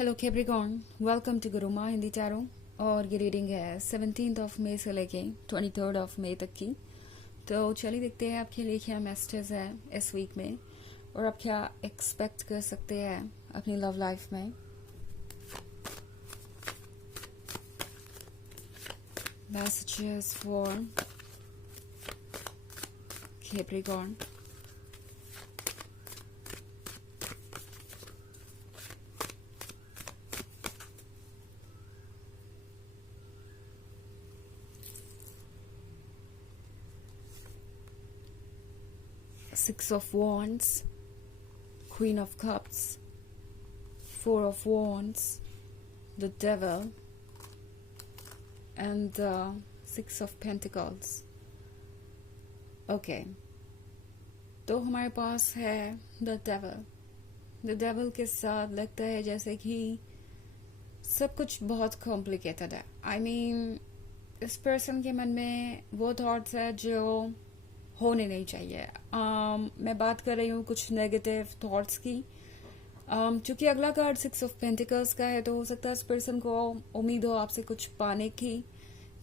Hello Capricorn, welcome to Guruma Hindi tarot. और ये reading है 17 ऑफ मई से लेके 23 ऑफ मई तक की। तो चलिए देखते हैं आपके लिए क्या मैसेजेस है इस वीक में और आप क्या एक्सपेक्ट कर सकते हैं अपनी लव लाइफ में। Messages for Capricorn. Six of Wands, Queen of Cups, Four of Wands, the Devil, and the Six of Pentacles. Okay, तो हमारे पास है The Devil. The Devil के साथ लगता है जैसे कि सब कुछ बहुत कॉम्प्लिकेटेड है। I mean, इस पर्सन के मन में वो थॉट्स है जो होने नहीं चाहिए। मैं बात कर रही हूँ कुछ नेगेटिव थॉट्स की। चूंकि अगला कार्ड सिक्स ऑफ पेंटिकल्स का है तो हो सकता है इस पर्सन को उम्मीद हो आपसे कुछ पाने की।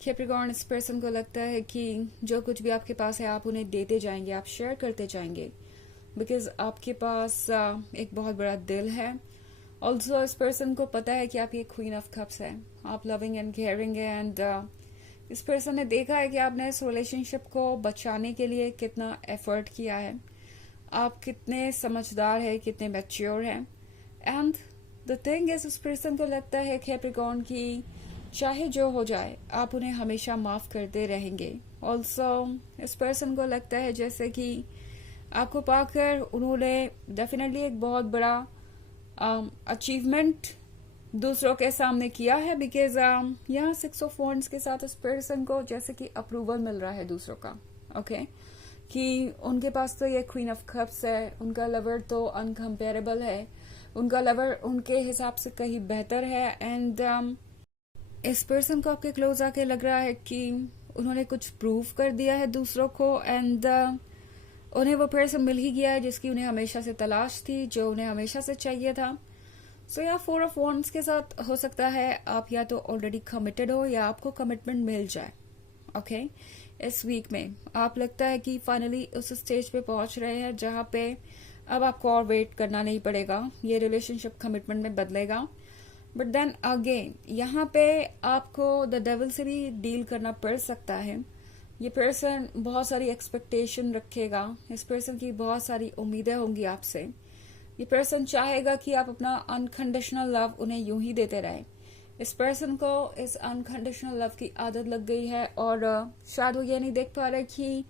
कैप्रिकॉर्न, इस पर्सन को लगता है कि जो कुछ भी आपके पास है आप उन्हें देते जाएंगे, आप शेयर करते जाएंगे, बिकॉज आपके पास एक बहुत बड़ा दिल है। ऑल्सो इस पर्सन को पता है कि आप ये क्वीन ऑफ कप्स है, आप लविंग एंड केयरिंग है, एंड इस पर्सन ने देखा है कि आपने इस रिलेशनशिप को बचाने के लिए कितना एफर्ट किया है, आप कितने समझदार है, कितने मैच्योर हैं। एंड द थिंग इज, उस पर्सन को लगता है कैप्रिकॉर्न की चाहे जो हो जाए आप उन्हें हमेशा माफ करते रहेंगे। ऑल्सो इस पर्सन को लगता है जैसे कि आपको पाकर उन्होंने डेफिनेटली एक बहुत बड़ा अचीवमेंट दूसरों के सामने किया है, बिकॉज यहाँ सिक्स ऑफ वॉन्ड्स के साथ उस पर्सन को जैसे कि अप्रूवल मिल रहा है दूसरों का। ओके, कि उनके पास तो ये क्वीन ऑफ कप्स है, उनका लवर तो अनकम्पेरेबल है, उनका लवर उनके हिसाब से कहीं बेहतर है। एंड इस पर्सन को आपके क्लोज आके लग रहा है कि उन्होंने कुछ प्रूव कर दिया है दूसरों को, एंड उन्हें वो पर्सन मिल ही गया है जिसकी उन्हें हमेशा से तलाश थी, जो उन्हें हमेशा से चाहिए था। सो या फोर ऑफ वॉन्ड्स के साथ हो सकता है आप या तो ऑलरेडी कमिटेड हो या आपको कमिटमेंट मिल जाए। ओके, इस वीक में आप लगता है कि फाइनली उस स्टेज पे पहुंच रहे हैं जहां पे अब आपको और वेट करना नहीं पड़ेगा, ये रिलेशनशिप कमिटमेंट में बदलेगा। बट देन अगेन यहाँ पे आपको द डेविल से भी डील करना पड़ सकता है। ये पर्सन बहुत सारी एक्सपेक्टेशन रखेगा, इस पर्सन की बहुत सारी उम्मीदें होंगी आपसे। ये पर्सन चाहेगा कि आप अपना अनकंडीशनल लव उन्हें यूं ही देते रहें। इस पर्सन को इस अनकंडीशनल लव की आदत लग गई है और शायद वो ये नहीं देख पा रहे कि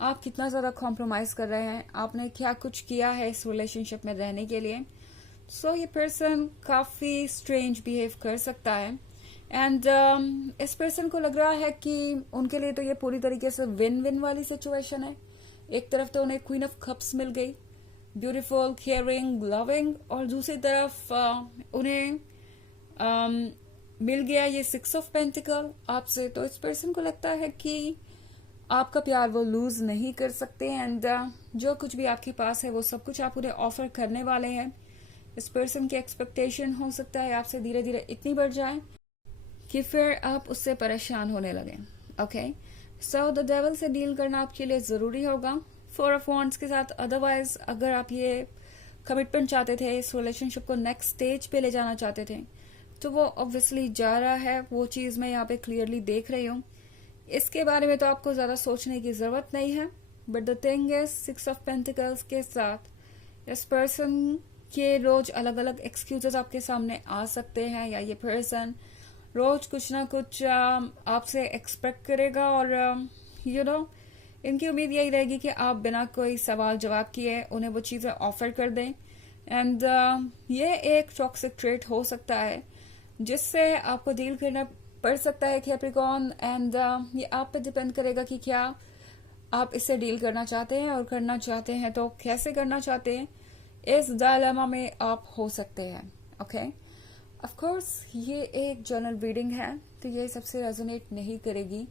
आप कितना ज्यादा कॉम्प्रोमाइज कर रहे हैं, आपने क्या कुछ किया है इस रिलेशनशिप में रहने के लिए। सो ये पर्सन काफी स्ट्रेंज बिहेव कर सकता है। एंड इस पर्सन को लग रहा है कि उनके लिए तो ये पूरी तरीके से विन विन वाली सिचुएशन है। एक तरफ तो उन्हें क्वीन ऑफ कप्स मिल गई, ब्यूटीफुल, केयरिंग, लविंग, और दूसरी तरफ उन्हें मिल गया ये सिक्स ऑफ पेंटिकल आपसे। तो इस पर्सन को लगता है कि आपका प्यार वो लूज नहीं कर सकते, एंड जो कुछ भी आपके पास है वो सब कुछ आप उन्हें ऑफर करने वाले हैं। इस पर्सन की एक्सपेक्टेशन हो सकता है आपसे धीरे धीरे इतनी बढ़ जाए कि फिर आप उससे परेशान होने लगे। ओके, सो द डेविल से डील करना आपके लिए जरूरी होगा फोर ऑफ वॉन्ड्स के साथ। अदरवाइज अगर आप ये कमिटमेंट चाहते थे, इस रिलेशनशिप को नेक्स्ट स्टेज पे ले जाना चाहते थे, तो वो ऑब्वियसली जा रहा है। वो चीज मैं यहाँ पे क्लियरली देख रही हूँ, इसके बारे में तो आपको ज्यादा सोचने की जरूरत नहीं है। But the thing is, six of pentacles के साथ इस पर्सन के रोज अलग अलग एक्सक्यूजेस आपके सामने आ सकते हैं, या ये पर्सन रोज कुछ ना कुछ आपसे एक्सपेक्ट करेगा, और यू नो इनकी उम्मीद यही रहेगी कि आप बिना कोई सवाल जवाब किए उन्हें वो चीजें ऑफर कर दें। एंड ये एक टॉक्सिक ट्रेट हो सकता है जिससे आपको डील करना पड़ सकता है कैप्रिकॉर्न। एंड ये आप पे डिपेंड करेगा कि क्या आप इससे डील करना चाहते हैं, और करना चाहते हैं तो कैसे करना चाहते हैं। इस डायलेमा में आप हो सकते हैं। ओके, ऑफ कोर्स ये एक जनरल रीडिंग है तो ये सबसे रेजोनेट नहीं करेगी।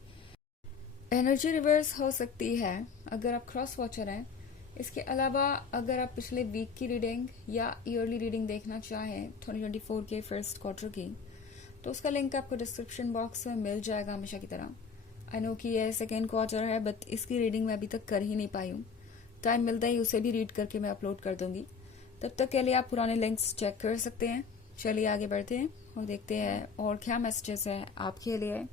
एनर्जी रिवर्स हो सकती है अगर आप क्रॉस वॉचर हैं, इसके अलावा अगर आप पिछले वीक की रीडिंग या ईयरली रीडिंग देखना चाहें 2024 के फर्स्ट क्वार्टर की, तो उसका लिंक आपको डिस्क्रिप्शन बॉक्स में मिल जाएगा हमेशा की तरह। आई नो कि यह सेकेंड क्वार्टर है, बट इसकी रीडिंग मैं अभी तक कर ही नहीं पाई हूँ। टाइम मिलता ही उसे भी रीड करके मैं अपलोड कर दूंगी। तब तक के लिए आप पुराने लिंक्स चेक कर सकते हैं। चलिए आगे बढ़ते हैं और देखते हैं और क्या मैसेजेस हैं आपके लिए।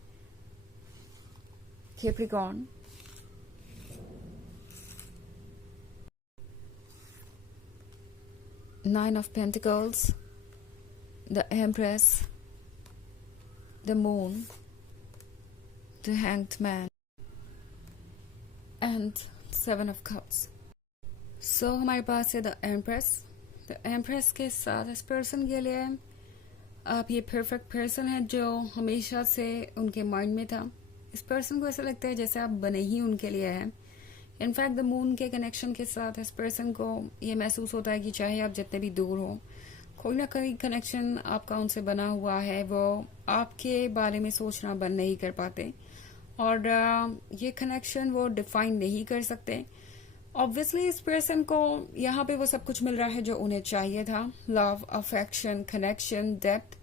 Capricorn, Nine of Pentacles, the Empress, the Moon, the Hanged Man, and Seven of Cups. So हमारे पास है the Empress. The Empress के साथ इस पर्सन के लिए आप ये परफेक्ट पर्सन है जो हमेशा से उनके माइंड में था। इस पर्सन को ऐसा लगता है जैसे आप बने ही उनके लिए हैं। इनफैक्ट द मून के कनेक्शन के साथ इस पर्सन को ये महसूस होता है कि चाहे आप जितने भी दूर हो, कोई ना कोई कनेक्शन आपका उनसे बना हुआ है। वो आपके बारे में सोचना बंद नहीं कर पाते और ये कनेक्शन वो डिफाइन नहीं कर सकते। ऑब्वियसली इस पर्सन को यहाँ पे वो सब कुछ मिल रहा है जो उन्हें चाहिए था, love, affection, connection, depth.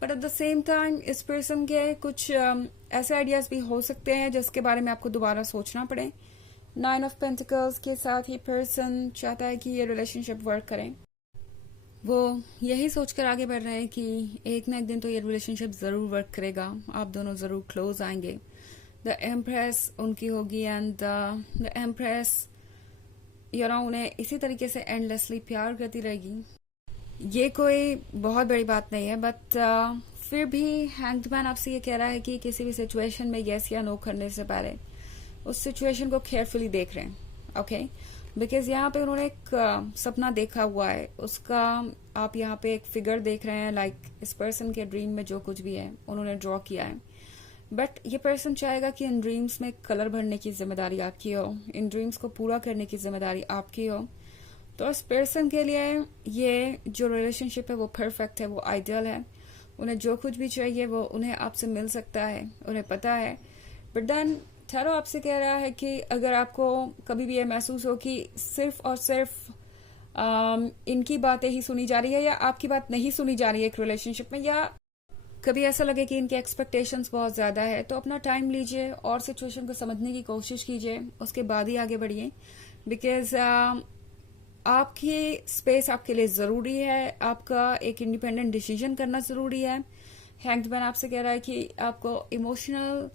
But at the same time इस पर्सन के कुछ ऐसे आइडियाज भी हो सकते हैं जिसके बारे में आपको दोबारा सोचना पड़े। 9 ऑफ पेंटिकल्स के साथ ही पर्सन चाहता है कि ये रिलेशनशिप वर्क करें। वो यही सोचकर आगे बढ़ रहे हैं कि एक ना एक दिन तो ये रिलेशनशिप जरूर वर्क करेगा, आप दोनों जरूर क्लोज आएंगे। द एम्प्रेस उनकी होगी एंड द एम्प्रेस उन्हें इसी तरीके से एंडलेसली प्यार करती रहेगी। ये कोई बहुत बड़ी बात नहीं है, बट फिर भी हैंग्ड मैन आपसे ये कह रहा है कि किसी भी सिचुएशन में यस या नो करने से पहले उस सिचुएशन को केयरफुली देख रहे हैं। ओके, बिकॉज यहाँ पे उन्होंने एक सपना देखा हुआ है, उसका आप यहाँ पे एक फिगर देख रहे हैं। लाइक इस पर्सन के ड्रीम में जो कुछ भी है उन्होंने ड्रॉ किया है, बट ये पर्सन चाहेगा कि इन ड्रीम्स में कलर भरने की जिम्मेदारी आपकी हो, इन ड्रीम्स को पूरा करने की जिम्मेदारी आपकी हो। तो इस पर्सन के लिए ये जो रिलेशनशिप है वो परफेक्ट है, वो आइडियल है। उन्हें जो कुछ भी चाहिए वो उन्हें आपसे मिल सकता है, उन्हें पता है। बट देन टैरो आपसे कह रहा है कि अगर आपको कभी भी ये महसूस हो कि सिर्फ और सिर्फ इनकी बातें ही सुनी जा रही है या आपकी बात नहीं सुनी जा रही है एक रिलेशनशिप में, या कभी ऐसा लगे कि इनके एक्सपेक्टेशंस बहुत ज्यादा है, तो अपना टाइम लीजिए और सिचुएशन को समझने की कोशिश कीजिए, उसके बाद ही आगे बढ़िए। बिकॉज आपकी स्पेस आपके लिए जरूरी है, आपका एक इंडिपेंडेंट डिसीजन करना जरूरी है। हैंग्ड मैन आपसे कह रहा है कि आपको इमोशनल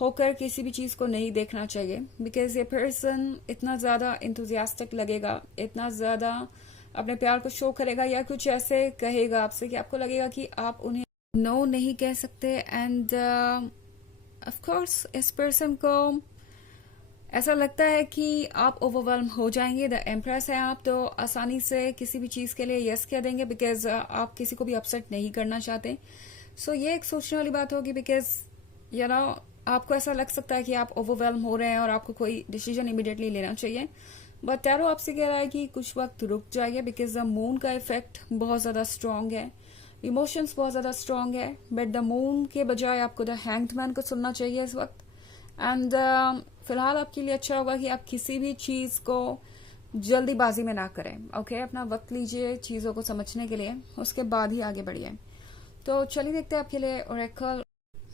होकर किसी भी चीज को नहीं देखना चाहिए, बिकॉज ये पर्सन इतना ज्यादा इंथुजियास्टिक लगेगा, इतना ज्यादा अपने प्यार को शो करेगा या कुछ ऐसे कहेगा आपसे कि आपको लगेगा कि आप उन्हें नो नहीं कह सकते। एंड ऑफ कोर्स इस पर्सन को ऐसा लगता है कि आप ओवरवेल्म हो जाएंगे। द एम्प्रेस है आप, तो आसानी से किसी भी चीज के लिए यस कह देंगे, बिकॉज आप किसी को भी अपसेट नहीं करना चाहते। सो ये एक सोचने वाली बात होगी, बिकॉज आपको ऐसा लग सकता है कि आप ओवरवेल्म हो रहे हैं और आपको कोई डिसीजन इमीडिएटली लेना चाहिए। बट टैरो आपसे कह रहा है कि कुछ वक्त रुक जाइए, बिकॉज द मून का इफेक्ट बहुत ज्यादा स्ट्रांग है, इमोशंस बहुत ज्यादा स्ट्रांग है। बट द मून के बजाय आपको द हैंग्ड मैन को सुनना चाहिए इस वक्त। एंड फिलहाल आपके लिए अच्छा होगा कि आप किसी भी चीज को जल्दीबाजी में ना करें। ओके, अपना वक्त लीजिए चीजों को समझने के लिए, उसके बाद ही आगे बढ़िए। तो चलिए देखते हैं आपके लिए ओरेकल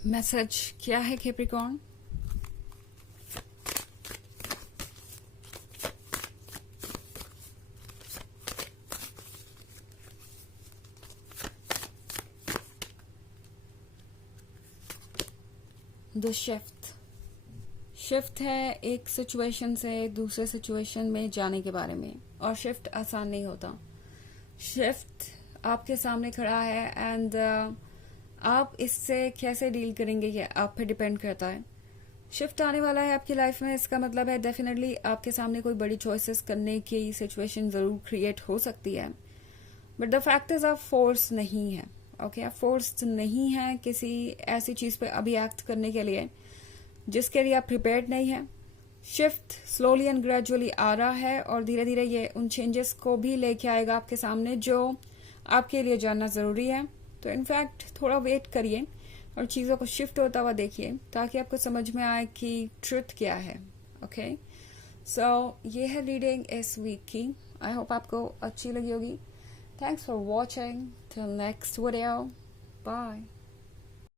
मैसेज क्या है कैप्रिकॉर्न। द शिफ्ट है एक सिचुएशन से दूसरे सिचुएशन में जाने के बारे में, और शिफ्ट आसान नहीं होता। शिफ्ट आपके सामने खड़ा है एंड आप इससे कैसे डील करेंगे ये आप पे डिपेंड करता है। शिफ्ट आने वाला है आपकी लाइफ में, इसका मतलब है डेफिनेटली आपके सामने कोई बड़ी चॉइसेस करने की सिचुएशन जरूर क्रिएट हो सकती है। बट द फैक्ट इज आप फोर्स नहीं है। ओके, आप फोर्स नहीं है किसी ऐसी चीज पे अभी एक्ट करने के लिए जिसके लिए आप प्रिपेयर्ड नहीं है। शिफ्ट स्लोली एंड ग्रेजुअली आ रहा है और धीरे धीरे ये उन चेंजेस को भी लेके आएगा आपके सामने जो आपके लिए जानना जरूरी है। तो इनफैक्ट थोड़ा वेट करिए और चीजों को शिफ्ट होता हुआ देखिए ताकि आपको समझ में आए कि ट्रुथ क्या है। ओके, सो ये है रीडिंग इस वीक की। आई होप आपको अच्छी लगी होगी। Thanks for watching. Till next video, bye.